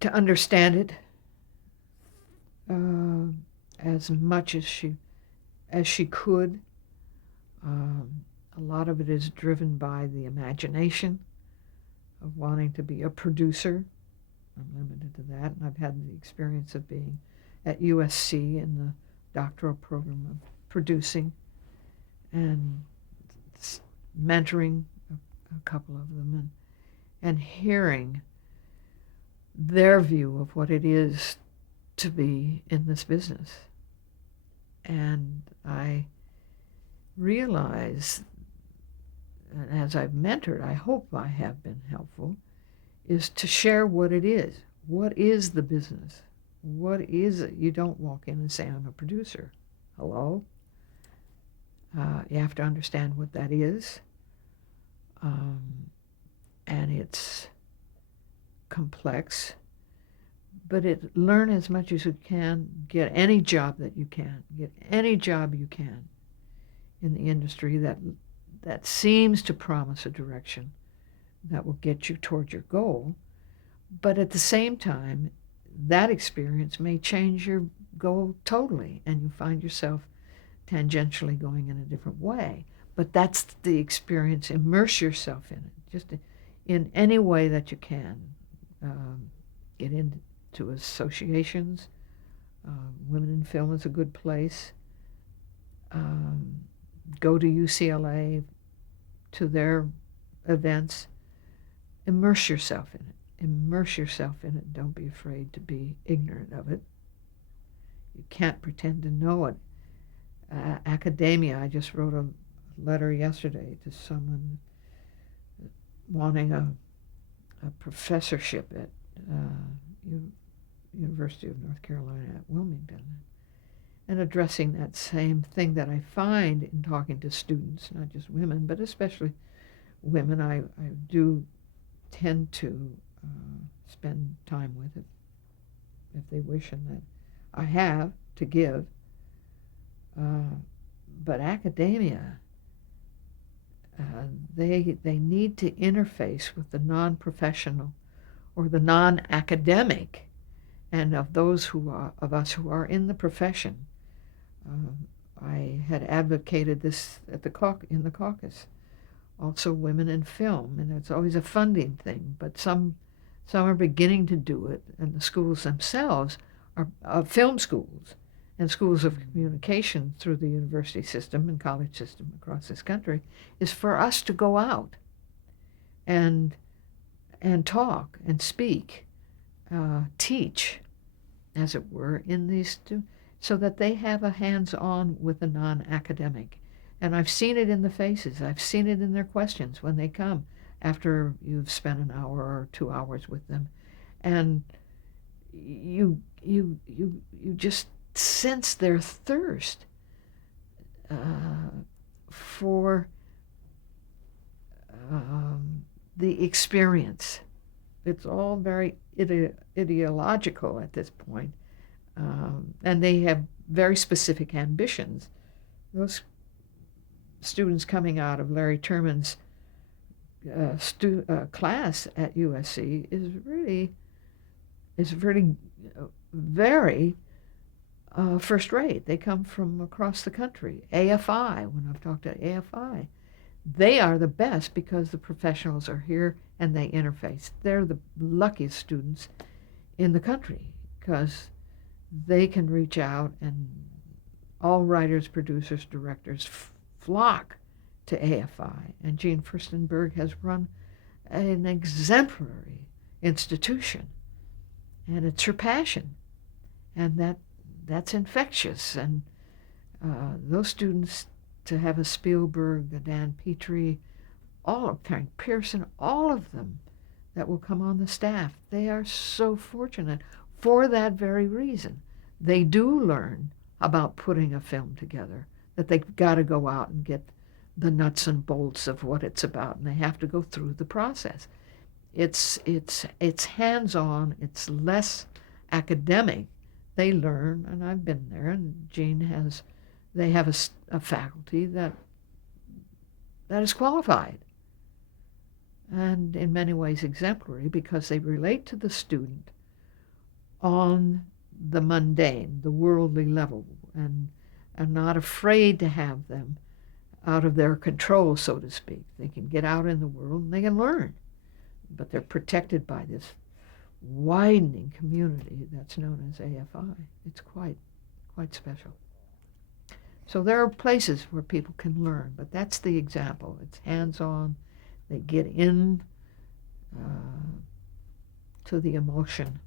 to understand it as much as she could. A lot of it is driven by the imagination of wanting to be a producer. I'm limited to that, and I've had the experience of being at USC in the doctoral program of producing and mentoring a couple of them, and hearing their view of what it is to be in this business. And I realize, and as I've mentored, I hope I have been helpful, is to share what it is. What is the business? What is it? You don't walk in and say, I'm a producer. Hello? You have to understand what that is. And it's complex. But learn as much as you can, get any job that you can, get any job you can in the industry that seems to promise a direction that will get you toward your goal. But at the same time, that experience may change your goal totally, and you find yourself tangentially going in a different way. But that's the experience. Immerse yourself in it, just in any way that you can. Get into associations. Women in Film is a good place. Go to UCLA, to their events. Immerse yourself in it. Immerse yourself in it. Don't be afraid to be ignorant of it. You can't pretend to know it. Academia, I just wrote a letter yesterday to someone wanting a professorship at University of North Carolina at Wilmington, and addressing that same thing that I find in talking to students, not just women, but especially women. I do tend to spend time with it if they wish, and that I have to give. But academia, they need to interface with the non-professional or the non-academic, and of those of us who are in the profession. I had advocated this in the caucus. Also, women in film, and it's always a funding thing, but some are beginning to do it, and the schools themselves are film schools and schools of communication through the university system and college system across this country, is for us to go out and talk and speak, teach, as it were, in these so that they have a hands-on with the non-academic. And I've seen it in the faces. I've seen it in their questions when they come after you've spent an hour or 2 hours with them. And you just sense their thirst for the experience. It's all very ideological at this point. And they have very specific ambitions. Those students coming out of Larry Terman's class at USC is really very first rate. They come from across the country. AFI, when I've talked to AFI, they are the best because the professionals are here and they interface. They're the luckiest students in the country because they can reach out, and all writers, producers, directors flock to AFI. And Gene Furstenberg has run an exemplary institution, and it's her passion, and that's infectious. And those students, to have a Spielberg, a Dan Petrie, all of Frank Pearson, all of them that will come on the staff, they are so fortunate for that very reason. They do learn about putting a film together, that they've got to go out and get the nuts and bolts of what it's about, and they have to go through the process. It's hands-on, it's less academic. They learn, and I've been there, and they have a faculty that is qualified and in many ways exemplary because they relate to the student on the mundane, the worldly level, and are not afraid to have them out of their control, so to speak. They can get out in the world and they can learn, but they're protected by this widening community that's known as AFI. It's quite special. So there are places where people can learn, but that's the example. It's hands-on. They get in to the emotion